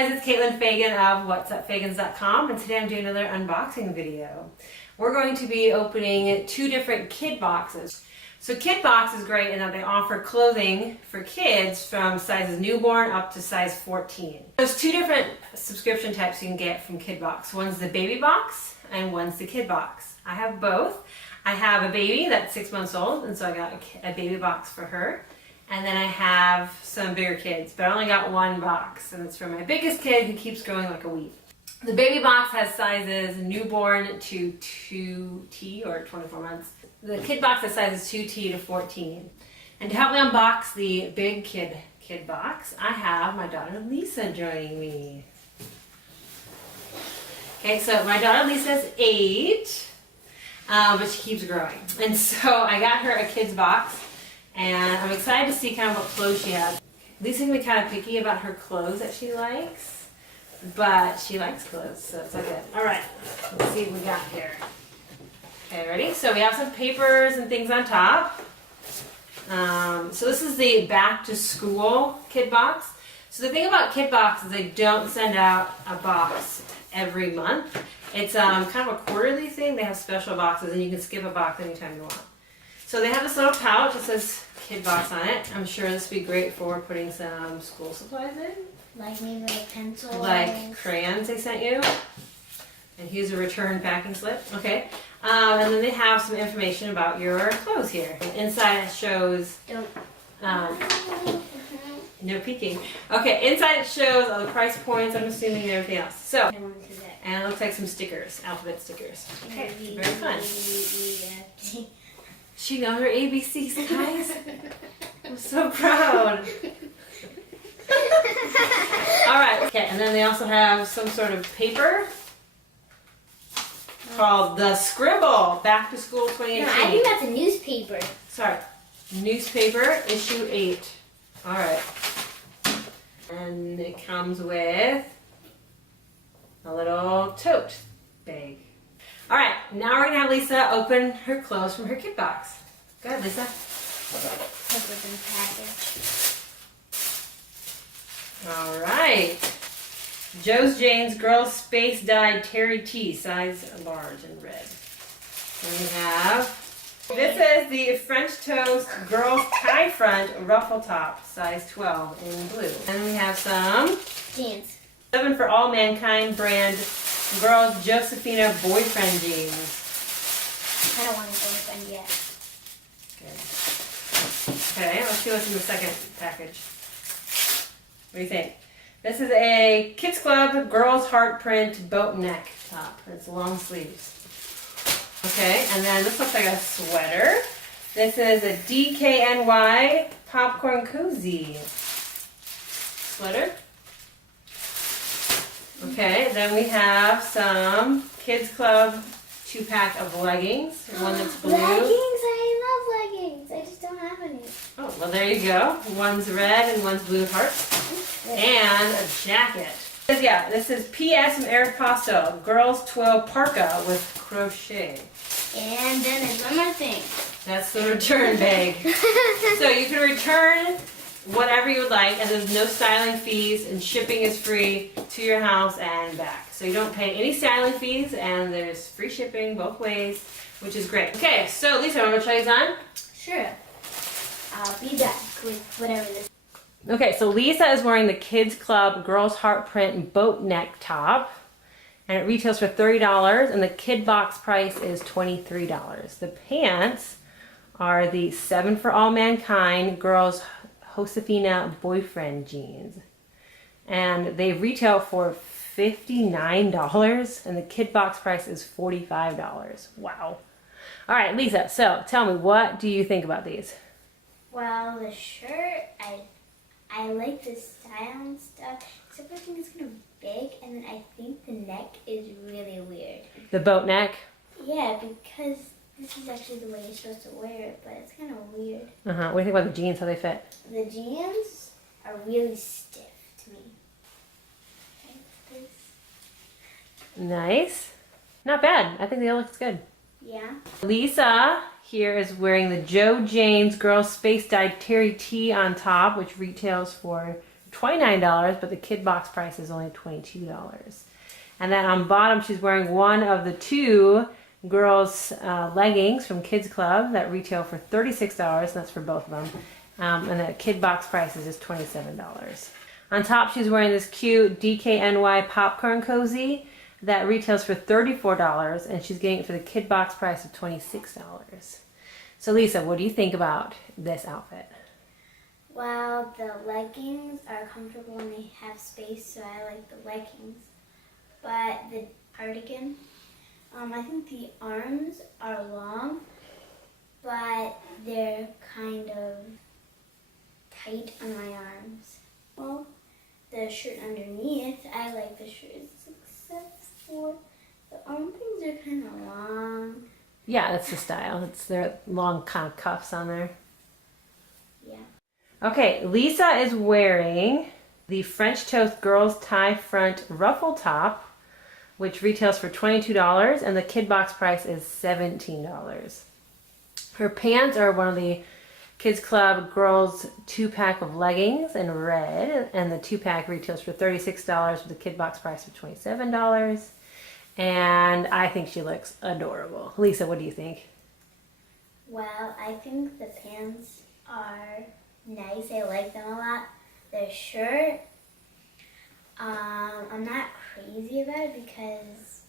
guys, it's Caitlin Fagan of whatsupfagans.com, and today I'm doing another unboxing video. We're going to be opening two different kid boxes. So Kidbox is great in that they offer clothing for kids from sizes newborn up to size 14. There's two different subscription types you can get from Kidbox. One's the baby box and one's the kid box. I have both. I have a baby that's 6 months old, and so I got a baby box for her. And then I have some bigger kids, but I only got one box, and it's for my biggest kid who keeps growing like a weed. The baby box has sizes newborn to 2T or 24 months. The kid box has sizes 2T to 14. And to help me unbox the big kid box, I have my daughter Lisa joining me. Okay, so my daughter Lisa's 8, but she keeps growing. And so I got her a kid's box. And I'm excited to see kind of what clothes she has. Lisa can be kind of picky about her clothes that she likes, but she likes clothes, so it's all good. All right, let's see what we got here. Okay, ready? So we have some papers and things on top. So this is the back to school kid box. So the thing about kid box is they don't send out a box every month. It's kind of a quarterly thing. They have special boxes, and you can skip a box anytime you want. So they have this little pouch that says kid box on it. I'm sure this would be great for putting some school supplies in. Like maybe like pencils. Like crayons they sent you. And here's a return packing slip. Okay. And then they have some information about your clothes here. Inside it shows... no peeking. Okay, inside it shows all the price points, I'm assuming, and everything else. So, and it looks like some stickers, alphabet stickers. Okay, very fun. She knows her ABCs, guys. I'm so proud. Alright, okay, and then they also have some sort of paper called the Scribble Back to School 2018. No, I think that's a newspaper. Sorry, newspaper, issue 8. Alright. And it comes with a little tote bag. Alright, now we're going to have Lisa open her clothes from her kid box. Go ahead, Lisa. Alright. Joe's Jane's Girls Space Dyed Terry T, size large and red. And we have, this is the French Toast Girls Tie Front Ruffle Top, size 12 in blue. And we have some jeans. 7 for All Mankind brand Girls Josephina boyfriend jeans. I don't want a boyfriend yet. Good. Okay, let's see what's in the second package. What do you think? This is a Kids Club Girls Heart Print boat neck top. It's long sleeves. Okay, and then this looks like a sweater. This is a DKNY popcorn cozy sweater. Okay, then we have some Kids Club 2-pack of leggings. One that's blue. Leggings! I love leggings. I just don't have any. Oh, well there you go. One's red and one's blue hearts. And a jacket. Yeah, this is PS from Aeropostale. Girls Twill Parka with crochet. And then there's one more thing. That's the return bag. So you can return whatever you would like, and there's no styling fees, and shipping is free to your house and back. So you don't pay any styling fees, and there's free shipping both ways, which is great. Okay, so Lisa, want to try these on? Sure. I'll be back with whatever this is. Okay, so Lisa is wearing the Kids Club Girls Heart Print boat neck top, and it retails for $30, and the kid box price is $23. The pants are the 7 for All Mankind Girls Josephina boyfriend jeans, and they retail for $59, and the kid box price is $45. Wow. All right, Lisa, so tell me, what do you think about these? Well, the shirt, I like the style and stuff, except I think it's kind of big, and then I think the neck is really weird. The boat neck? Yeah, because this is actually the way you're supposed to wear it, but it's kind of weird. Uh-huh. What do you think about the jeans, how they fit? The jeans are really stiff to me. Like this. Nice. Not bad. I think they all looks good. Yeah. Lisa here is wearing the Joe Jane's Girls Space Dyed Terry T on top, which retails for $29, but the kid box price is only $22. And then on bottom, she's wearing one of the two girls' leggings from Kids Club that retail for $36, and that's for both of them. And the kid box price is just $27. On top, she's wearing this cute DKNY popcorn cozy that retails for $34, and she's getting it for the kid box price of $26. So Lisa, what do you think about this outfit? Well, the leggings are comfortable and they have space, so I like the leggings. But the cardigan, I think the arms are long, but they're kind of tight on my arms. Well, the shirt underneath, I like the shirts, except for the arm things are kind of long. Yeah, that's the style. It's their long kind of cuffs on there. Yeah. Okay, Lisa is wearing the French Toast Girls Tie Front Ruffle Top, which retails for $22, and the kid box price is $17. Her pants are one of the Kids Club Girls 2-pack of leggings in red, and the 2-pack retails for $36 with the kid box price of $27. And I think she looks adorable. Lisa, what do you think? Well, I think the pants are nice. I like them a lot. The shirt, I'm not crazy about it because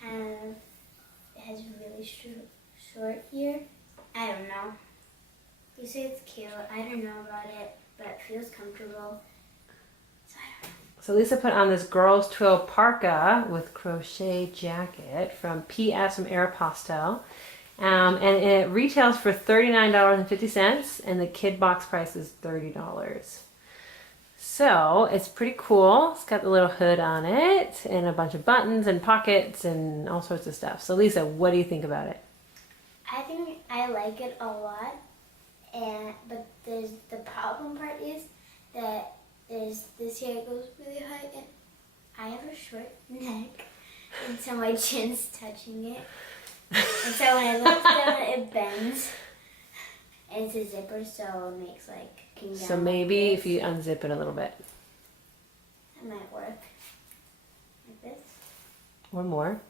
kind of it has really short here. I don't know. You say it's cute. I don't know about it, but it feels comfortable. So I don't know. So Lisa put on this girls' twill parka with crochet jacket from PS from Aeropostale. And it retails for $39.50, and the kid box price is $30. So it's pretty cool. It's got the little hood on it and a bunch of buttons and pockets and all sorts of stuff. So Lisa, what do you think about it? I think I like it a lot, but the problem part is that this here goes really high, and I have a short neck, and so my chin's touching it. And so when I look down, it bends. And it's a zipper, so it makes like looking down. So maybe like if you unzip it a little bit. that might work. Like this. One more.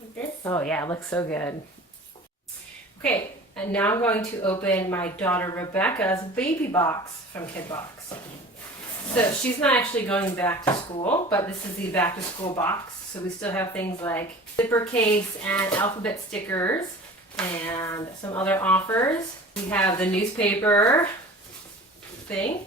Like this. Oh yeah, it looks so good. Okay, and now I'm going to open my daughter Rebecca's baby box from Kidbox. So she's not actually going back to school, but this is the back to school box. So we still have things like zipper case and alphabet stickers and some other offers. We have the newspaper thing.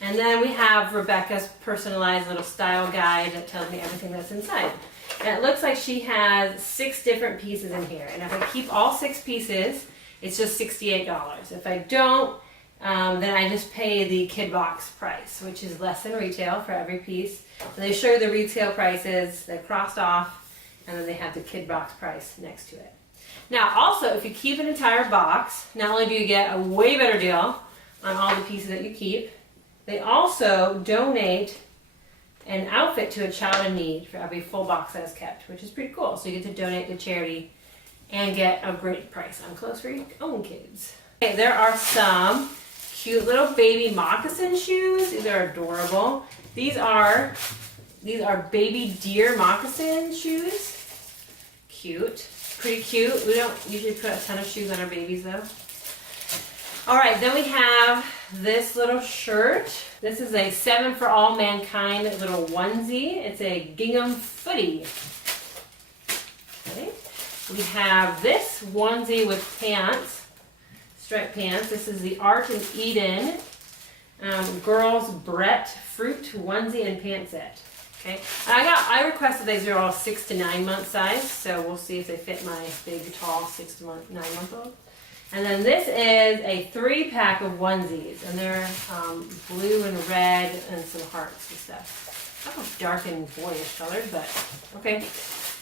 And then we have Rebecca's personalized little style guide that tells me everything that's inside. And it looks like she has 6 different pieces in here. And if I keep all 6 pieces, it's just $68. If I don't, then I just pay the kid box price, which is less than retail for every piece. And they show you the retail prices, they're crossed off, and then they have the kid box price next to it. Now also, if you keep an entire box, not only do you get a way better deal on all the pieces that you keep, they also donate an outfit to a child in need for every full box that is kept, which is pretty cool. So you get to donate to charity and get a great price on clothes for your own kids. Okay, there are some cute little baby moccasin shoes. These are adorable. These are baby deer moccasin shoes. Cute. Pretty cute. We don't usually put a ton of shoes on our babies though. Alright, then we have this little shirt. This is a 7 for All Mankind little onesie. It's a gingham footy. Okay. We have this onesie with pants, striped pants. This is the Art and Eden Girls Brett Fruit onesie and pant set. Okay, I requested these are all 6 to 9 month size, so we'll see if they fit my big, tall 6 to 9 month old. And then this is a 3-pack of onesies, and they're blue and red and some hearts and stuff. Kind of dark and boyish colors, but okay.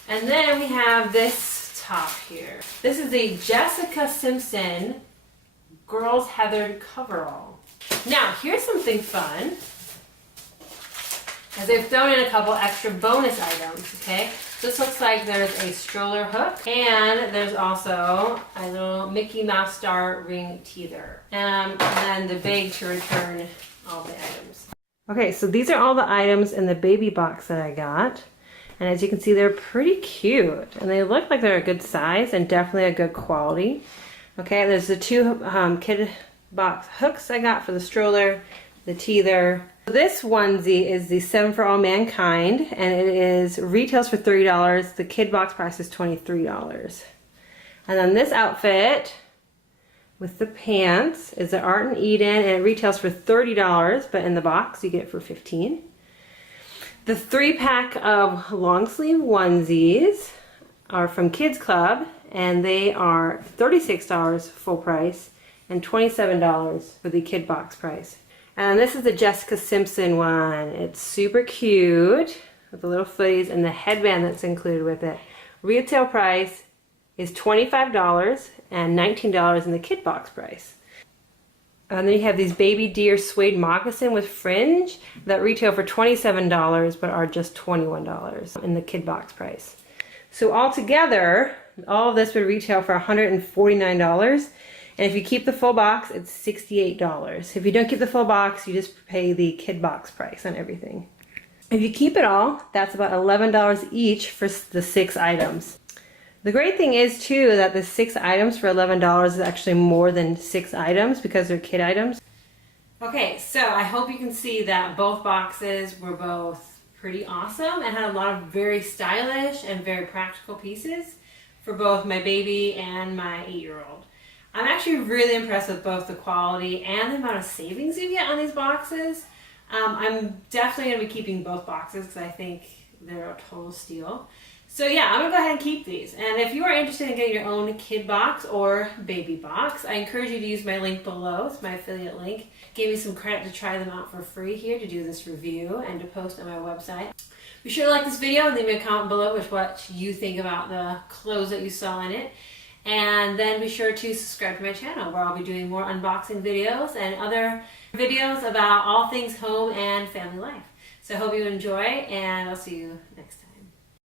And then we have this top here. This is the Jessica Simpson Girls Heathered Coverall. Now, here's something fun, as they've thrown in a couple extra bonus items, okay? This looks like there's a stroller hook, and there's also a little Mickey Mouse star ring teether. And then the bag to return all the items. Okay, so these are all the items in the baby box that I got. And as you can see, they're pretty cute. And they look like they're a good size and definitely a good quality. Okay, there's the two Kidbox hooks I got for the stroller, the teether. This onesie is the 7 for All Mankind, and it is retails for $30. The Kidbox price is $23. And then this outfit with the pants is the Art and Eden, and it retails for $30, but in the box you get it for $15. The 3-pack of long sleeve onesies are from Kids Club, and they are $36 full price and $27 for the Kidbox price. And this is the Jessica Simpson one. It's super cute with the little footies and the headband that's included with it. Retail price is $25 and $19 in the Kidbox price. And then you have these baby deer suede moccasin with fringe that retail for $27 but are just $21 in the Kidbox price. So altogether, all of this would retail for $149. And if you keep the full box, it's $68. If you don't keep the full box, you just pay the Kidbox price on everything. If you keep it all, that's about $11 each for the 6 items. The great thing is too that the 6 items for $11 is actually more than 6 items because they're kid items. Okay, so I hope you can see that both boxes were both pretty awesome and had a lot of very stylish and very practical pieces for both my baby and my 8-year-old. I'm actually really impressed with both the quality and the amount of savings you get on these boxes. I'm definitely going to be keeping both boxes because I think they're a total steal. So yeah, I'm going to go ahead and keep these. And if you are interested in getting your own kid box or baby box, I encourage you to use my link below. It's my affiliate link. Gave me some credit to try them out for free here to do this review and to post on my website. Be sure to like this video and leave me a comment below with what you think about the clothes that you saw in it. And then be sure to subscribe to my channel where I'll be doing more unboxing videos and other videos about all things home and family life. So I hope you enjoy, and I'll see you next time.